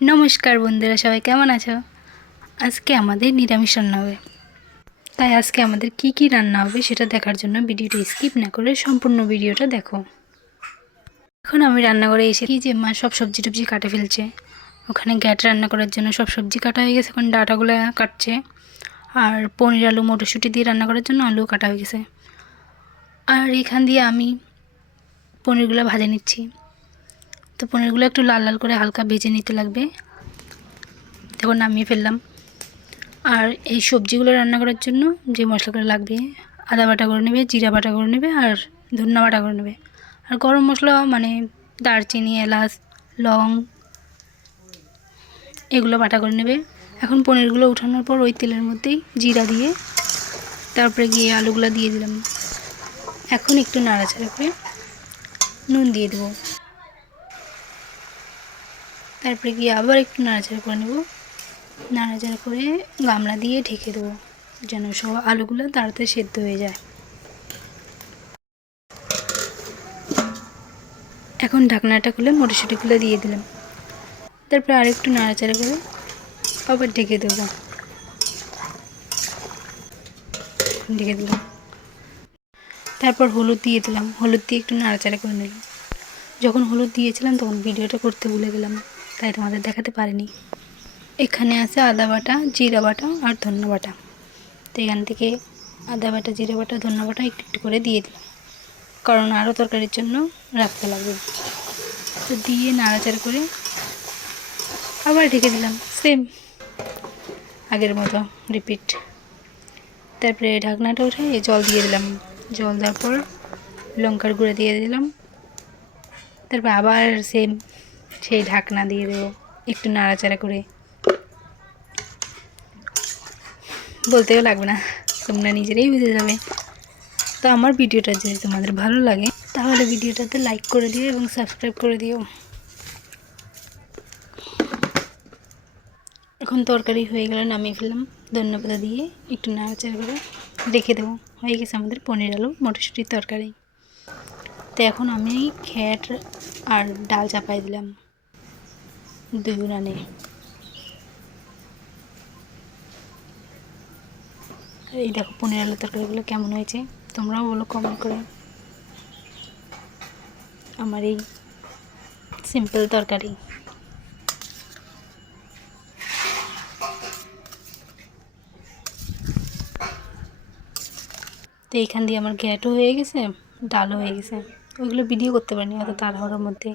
নমস্কার বন্ধুরা, সবাই কেমন আছো? আজকে আমাদের নিরামিষ রান্না হবে। তাই আজকে আমাদের কি কি রান্না হবে সেটা দেখার জন্য ভিডিওটা স্কিপ না করে সম্পূর্ণ ভিডিওটা দেখো। এখন আমি রান্নাঘরে এসে কি যে মা সব সবজি টবজি কাটে ফেলছে। ওখানে গ্যাট রান্না করার জন্য সব সবজি কাটা হয়ে গেছে, এখন ডাটাগুলো কাটছে। আর পনির আলু মটরশুঁটি দিয়ে রান্না করার জন্য আলু কাটা হয়ে গেছে। আর এখান দিয়ে আমি পনিরগুলো ভাজে নিচ্ছি। তো পনিরগুলো একটু লাল লাল করে হালকা ভেজে নিতে লাগবে। তখন নামিয়ে ফেললাম। আর এই সবজিগুলো রান্না করার জন্য যে মশলাগুলো লাগবে, আদা বাটা করে নেবে, জিরা বাটা করে নেবে, আর ধনিয়া বাটা করে নেবে। আর গরম মশলা মানে দারচিনি, এলাচ, লং এগুলো বাটা করে নেবে। এখন পনিরগুলো উঠানোর পর ওই তেলের মধ্যেই জিরা দিয়ে তারপরে গিয়ে আলুগুলো দিয়ে দিলাম। এখন একটু নাড়াচাড়া করে নুন দিয়ে দেবো। তারপরে গিয়ে আবার একটু নাড়াচাড়া করে নেব। নাড়াচাড়া করে গামলা দিয়ে ঢেকে দেবো যেন সব আলুগুলো তাড়াতাড়ি সেদ্ধ হয়ে যায়। এখন ঢাকনাটা খুলে মটরশুঁটিগুলো দিয়ে দিলাম। তারপরে আরেকটু নাড়াচাড়া করে আবার ঢেকে দেবো। ঢেকে দিলাম। তারপর হলুদ দিয়ে দিলাম। হলুদ দিয়ে একটু নাড়াচাড়া করে নিলাম। যখন হলুদ দিয়েছিলাম তখন ভিডিওটা করতে ভুলে গেলাম, তাই তোমাদের দেখাতে পারিনি। এখানে আছে আদা বাটা, জিরা বাটা আর ধনিয়া বাটা। তো এখান থেকে আদা বাটা, জিরা বাটা, ধনিয়া বাটা একটু একটু করে দিয়ে দিলাম, কারণ আরও তরকারির জন্য রাখতে লাগবে। তো দিয়ে নাড়াচাড়া করে আবার ঢেকে দিলাম, সেম আগের মতো রিপিট। তারপরে ঢাকনাটা উঠে জল দিয়ে দিলাম। জল দেওয়ার পর লঙ্কার গুঁড়ো দিয়ে দিলাম। তারপর আবার সেম সেই ঢাকনা দিয়ে দেবো, একটু নাড়াচাড়া করে। বলতেও লাগবে না, তোমরা নিজেরাই বুঝে যাবে। তো আমার ভিডিওটা যদি তোমাদের ভালো লাগে তাহলে ভিডিওটাতে লাইক করে দিও এবং সাবস্ক্রাইব করে দিও। এখন তরকারি হয়ে গেলে নামিয়ে ফেললাম। ধনিয়া পাতা দিয়ে একটু নাড়াচাড়া করে রেখে দেবো। হয়ে গেছে আমাদের পনির আলু মটরশুঁটির তরকারি। তো এখন আমি ঘ্যাট আর ডাল চাপাই দিলাম 2 উনানে। এই দেখো পনির আলু তরকারিগুলো কেমন হয়েছে, তোমরাও বলো কমেন্ট করে। আমার এই সিম্পল তরকারি। তো এইখান দিয়ে আমার ঘ্যাটও হয়ে গেছে, ডালও হয়ে গেছে। ওইগুলো ভিডিও করতে পারিনি অত তাড়াহুড়োর মধ্যে।